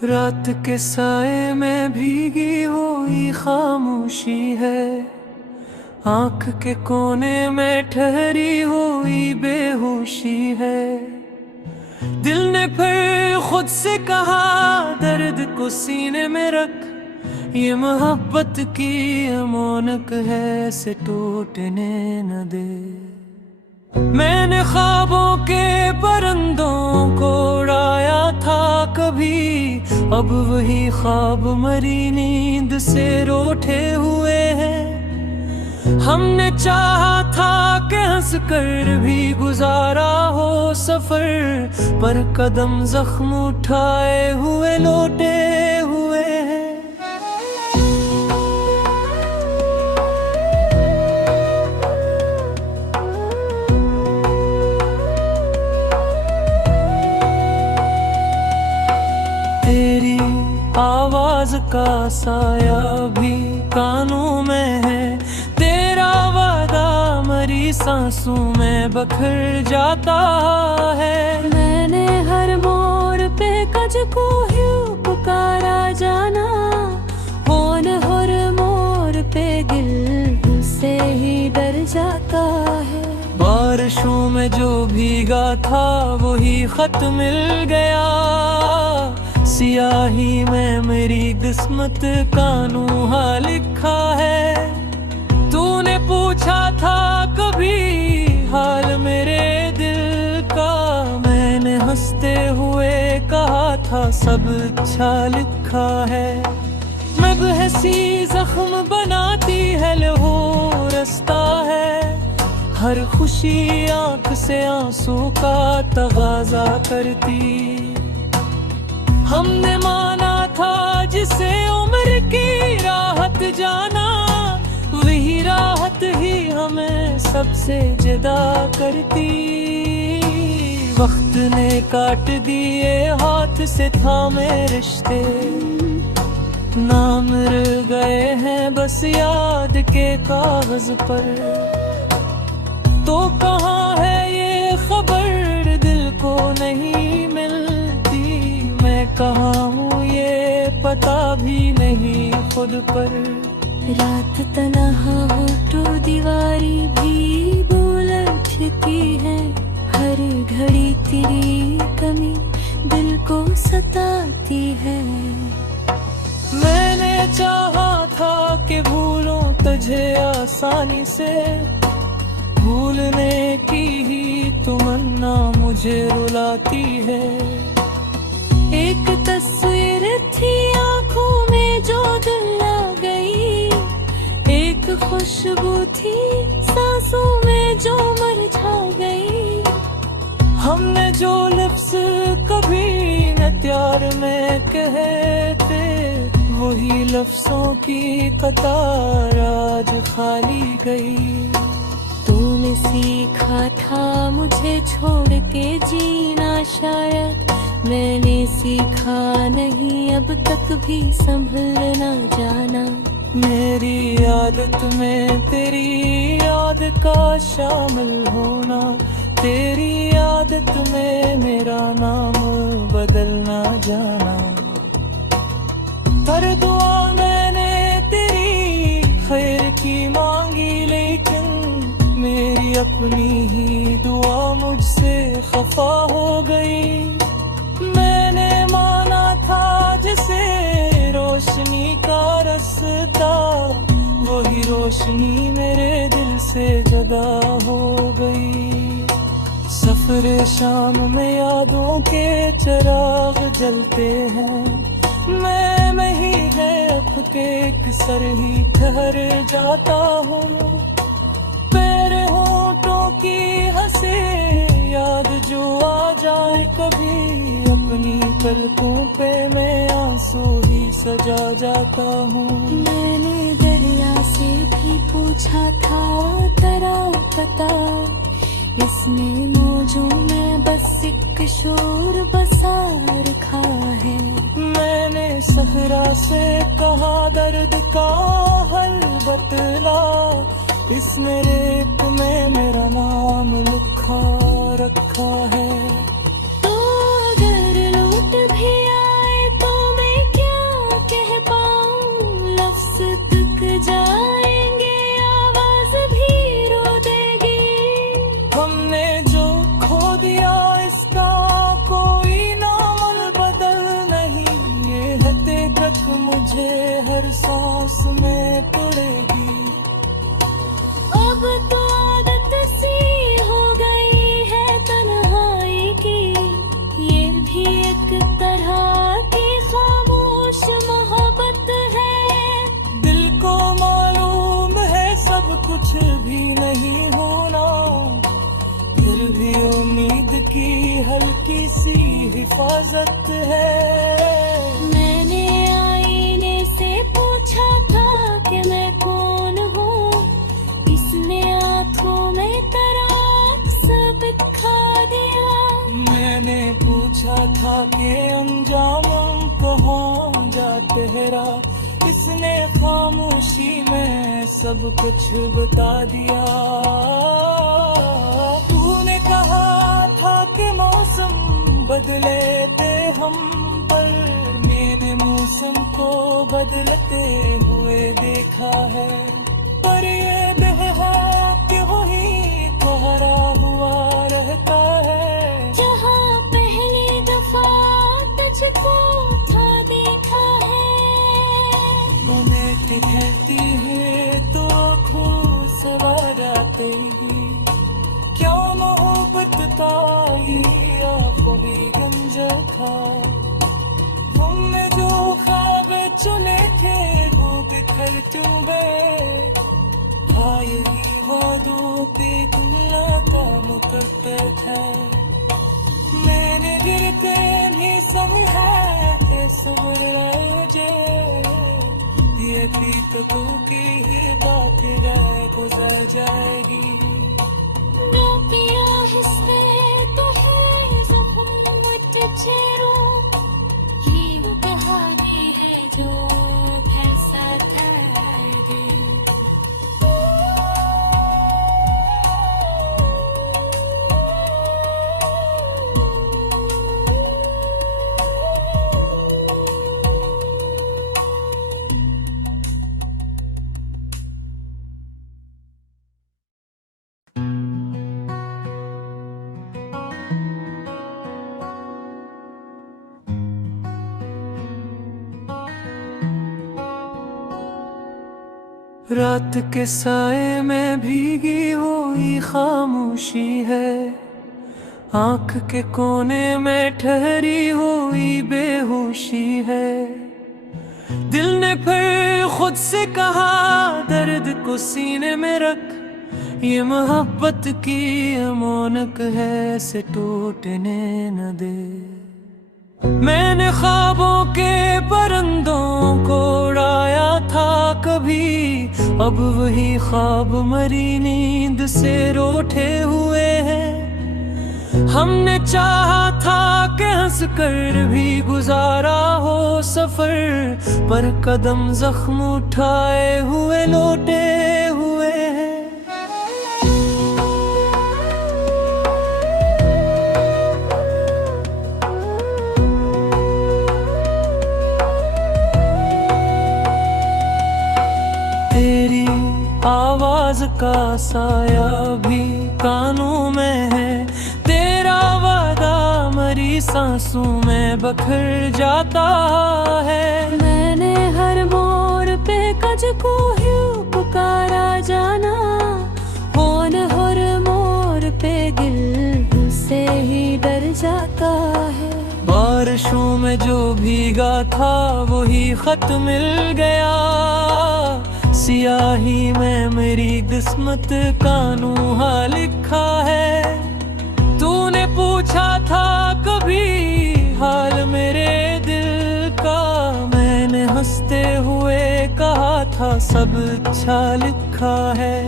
रात के साए में भीगी हुई खामोशी है, आंख के कोने में ठहरी हुई बेहोशी है। दिल ने फिर खुद से कहा दर्द को सीने में रख, ये मोहब्बत की अमानत है, से टूटने न दे। मैंने ख्वाबों के परिंदों को उड़ाया था कभी, अब वही ख्वाब मरी नींद से रूठे हुए हैं। हमने चाहा था कि हंस कर भी गुजारा हो सफर, पर कदम जख्म उठाए हुए लौटे हुए हैं। तेरी आवाज का साया भी कानों में है, तेरा वादा मरी सांसों में बखर जाता है। मैंने हर मोड़ पे कज को ही पुकारा जाना, कौन हर मोड़ पे दिल से ही डर जाता है। बारिशों में जो भीगा था वही खत मिल गया, सियाही में मेरी किस्मत का नूहा लिखा है। तूने पूछा था कभी हाल मेरे दिल का, मैंने हंसते हुए कहा था सब अच्छा लिखा है। मबहसी जख्म बनाती है, लहू रस्ता है, हर खुशी आंख से आंसू का तगाजा करती। हमने माना था जिसे उम्र की राहत जाना, वही राहत ही हमें सबसे जुदा करती। वक्त ने काट दिए हाथ से थामे रिश्ते, नाम रह गए हैं बस याद के कागज पर। तो कहाँ है ये खबर दिल को नहीं मिलती, मैं कहाँ हूँ ये पता भी नहीं खुद पर। रात तन्हा हो तो दीवारी भी बोल उठती है, हर घड़ी तेरी कमी दिल को सताती है। मैंने चाहा था कि भूलूं तुझे आसानी से, भूलने की ही तमन्ना मुझे रुलाती है। एक तस्वीर थी आंखों में जो दिल आ गई, एक खुशबू थी सांसों में जो मुरझा गई। हमने जो लफ्ज कभी न प्यार में कहते, वही लफ्जों की कतार आज खाली गई। तूने सीखा था मुझे छोड़ के जीना, शायद मैंने सीखा नहीं अब तक भी संभलना जाना। मेरी आदत में तेरी याद का शामिल होना, तेरी आदत में मेरा नाम बदलना जाना। पर दुआ मैंने तेरी खैर की मांगी, लेकिन मेरी अपनी ही दुआ मुझसे खफा हो गई। मैंने माना था जिसे रोशनी का रास्ता, वही रोशनी मेरे दिल से जुदा हो गई। सफरे शाम में यादों के चिराग जलते हैं, मैं ही है खुद के एक सर ही ठहर जाता हूँ। मेरे होठों की हंसे याद जो आ जाए कभी, अपनी पलकों पे मैं आंसू ही सजा जाता हूँ। मैंने दरिया से भी पूछा था तेरा पता, इसमें मौजों में बस एक शोर बसा रखा है। मैंने सहरा से कहा दर्द का हल बतला, इसमें रेत में मेरा नाम लिखा रखा है। तो अगर लौट भी आए तो सांस में पड़ेगी। अब तो आदत सी हो गई है तन्हाई की, ये भी एक तरह की खामोश मोहब्बत है। दिल को मालूम है सब कुछ भी नहीं होना, फिर भी उम्मीद की हल्की सी हिफाजत है। मैंने आईने से पूछा था कि मैं कौन हूँ, इसने आंखों में तरास बिखा दिया। मैंने पूछा था कि अंजाम कहाँ जा तेरा, इसने खामोशी में सब कुछ बता दिया। तूने कहा था कि मौसम बदले थे हम, पर मैंने मौसम को बदलते हुए देखा है। पर ये बेहद वही कोहरा हुआ रहता है, जहाँ पहली दफा तुझको था देखा है। उन्हें दिखती है तो आँखों से बात आएगी, क्या मोहब्बत का ये आँखों में गंजा था। हमने जो ख्वाब चुने थे वो बिखर क्यों गए, हाँ यही वादों पे जुमला का मुकद्दर था। मैंने गिरते भी समझा के सब्र मुझे, ये पीतकों की ही बात गुजर जाएगी। पिया हिस्से तो है ज़ुबान मुझ चेहरों, ये वो कहानी है जो फैसा था दिल। रात के साए में भीगी हुई खामोशी है, आँख के कोने में ठहरी हुई बेहोशी है। दिल ने फिर खुद से कहा दर्द को सीने में रख, ये मोहब्बत की अमानत है, इसे टूटने न दे। मैंने ख्वाबों के परिंदों को उड़ाया था कभी, अब वही ख्वाब मरी नींद से रूठे हुए हैं। हमने चाहा था कि हंस कर भी गुजारा हो सफर, पर कदम जख्म उठाए हुए लौटे हुए हैं। तेरी आवाज का साया भी कानों में है, तेरा वादा मरी सांसों में बखर जाता है। मैंने हर मोड़ पे कज को ही पुकारा जाना, कौन हर मोड़ पे दिल से ही डर जाता है। बारिशों में जो भीगा था वही खत मिल गया, सियाही में मेरी किस्मत का नूहा लिखा है। तूने पूछा था कभी हाल मेरे दिल का, मैंने हंसते हुए कहा था सब अच्छा लिखा है।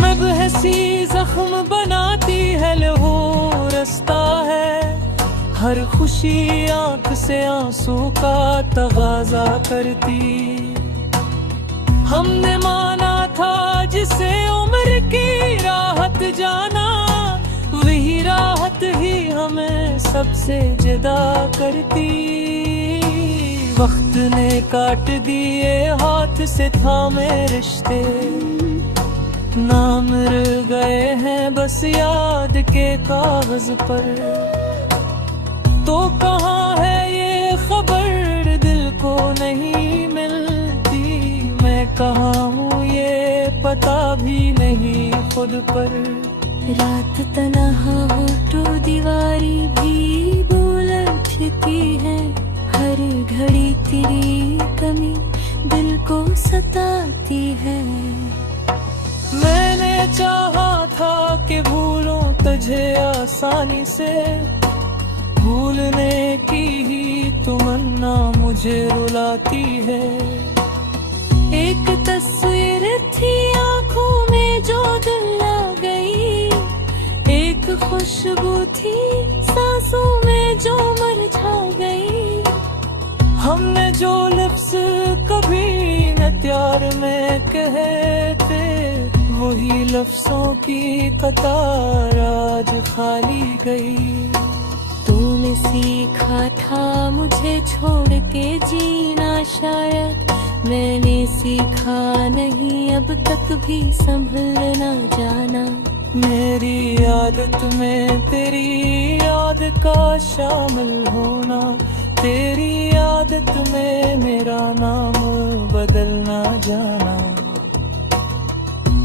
मैं बहसी जख्म बनाती है लहू रस्ता है, हर खुशी आंख से आंसू का तगाजा करती। हमने माना था जिसे उम्र की राहत जाना, वही राहत ही हमें सबसे जुदा करती। वक्त ने काट दिए हाथ से थामे रिश्ते, नाम रह गए हैं बस याद के कागज पर। तो कहाँ है ये खबर दिल को नहीं मिलती, कहाँ हूँ ये पता भी नहीं खुद पर। रात तन्हा हो तो दीवारी भी बोल उठती है, हर घड़ी तेरी कमी दिल को सताती है। मैंने चाहा था कि भूलूं तुझे आसानी से, भूलने की ही तमन्ना मुझे रुलाती है। एक तस्वीर थी आंखों में जो दिल ला गई, एक खुशबू थी सांसों में जो मुरझा गई। हमने जो लफ्ज कभी न प्यार में कहते, वही लफ्जों की कतार आज खाली गई। तूने सीखा था मुझे छोड़ के जीना, शायद मैंने सीखा नहीं अब तक भी संभलना जाना। मेरी आदत में तेरी याद का शामिल होना, तेरी आदत में मेरा नाम बदलना जाना।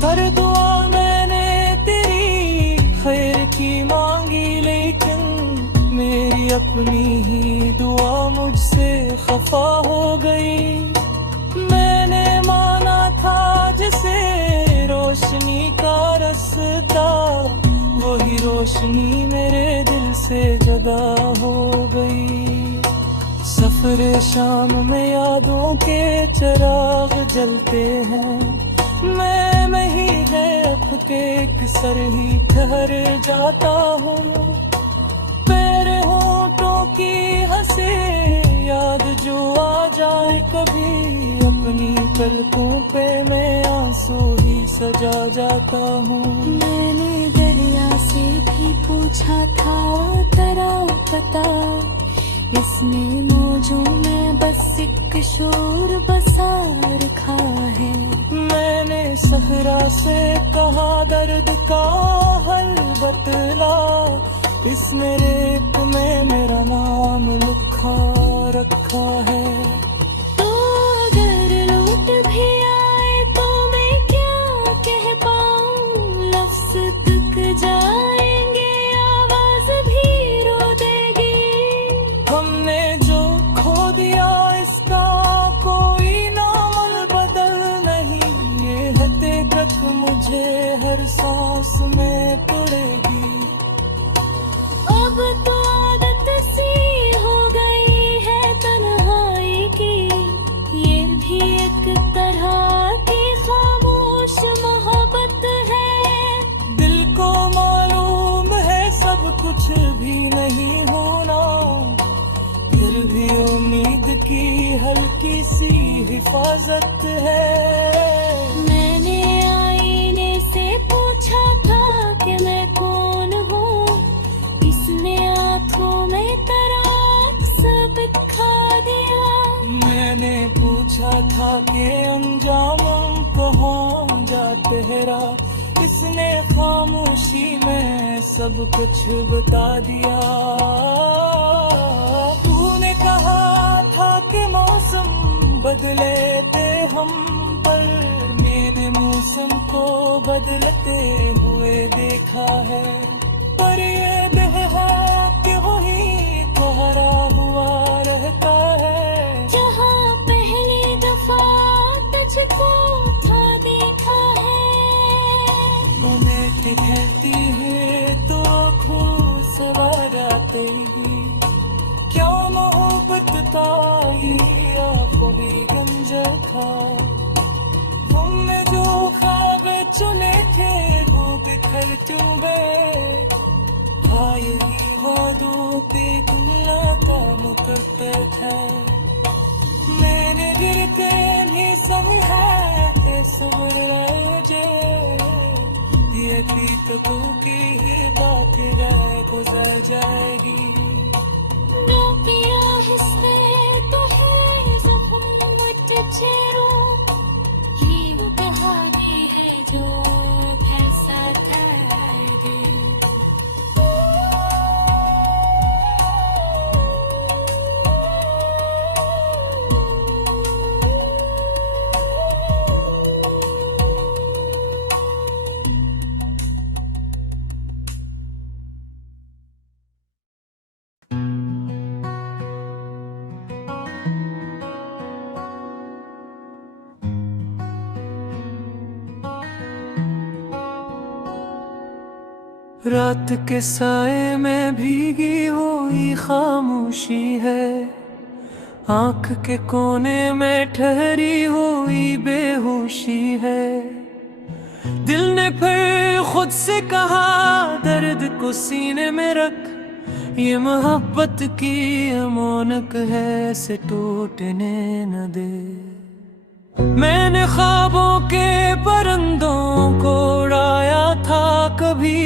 हर दुआ मैंने तेरी खैर की मांगी, लेकिन मेरी अपनी ही दुआ मुझसे खफा हो गई। मैंने माना था जिसे रोशनी का रास्ता, वही रोशनी मेरे दिल से जुदा हो गई। सफरे शाम में यादों के चिराग जलते हैं, मैं ही गैब के एक सर ही ठहर जाता हूँ। मेरे होठों की हंसे याद जो आ जाए कभी, अपनी पलकों पे मैं आंसू ही सजा जाता हूँ। मैंने दरिया से भी पूछा था तेरा पता, इसमें मौजों में बस एक शोर बसा रखा है। मैंने सहरा से कहा दर्द का हल बतला, इसमें रेत में मेरा नाम लिखा रखा है। तो अगर लौट भी आए तो मैं क्या कह पाऊँ, लफ्ज़ तक जाएंगे आवाज़ भी रो देगी। हमने जो खो दिया इसका कोई नाम बदल नहीं, ये हकीकत मुझे हर सांस में पड़ेगी। अब तो आदत सी हो गई है तन्हाई की, ये भी एक तरह की खामोश मोहब्बत है। दिल को मालूम है सब कुछ भी नहीं होना, फिर भी उम्मीद की हल्की सी हिफाजत है। मैंने आईने से पूछा था कि मैं कौन हूँ, इसने आंखों में तराक सब दिखा दिया। मैंने पूछा था कि अंजाम कहाँ जा तेरा, इसने खामोशी में सब कुछ बता दिया। तूने कहा था कि मौसम बदले थे हम, पर मेरे मौसम को बदलते हुए देखा है। पर ये देह है कि वही तुम्हारा हुआ रहता है, जहाँ पहली दफा तुझको था देखा है। मैं कहती है तो खूब सवार आते ही, क्या मोहब्बत का ये आंखों में गंजा था। हमने जो ख्वाब चुने थे वो बिखर क्यों गए, यही वादों पे गुमला का मुकद्दर था। मैंने गिरते भी समझा सब्र मुझे, ये बीतों की ही बात रह गुजर जाएगी। पिया हिस्से तो है ज़ुबान मत चेरो, ये वो कहानी है जो फैसा था दे। रात के साए में भीगी हुई खामोशी है, आंख के कोने में ठहरी हुई बेहोशी है। दिल ने फिर खुद से कहा दर्द को सीने में रख, ये मोहब्बत की अमानत है, से टूटने न दे। मैंने ख्वाबों के परिंदों को उड़ाया था कभी,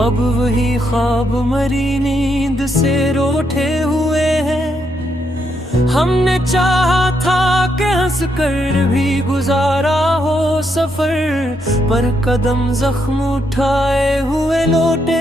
अब वही ख्वाब मरी नींद से रूठे हुए हैं। हमने चाहा था कि हंस कर भी गुजारा हो सफर, पर कदम जख्म उठाए हुए लौटे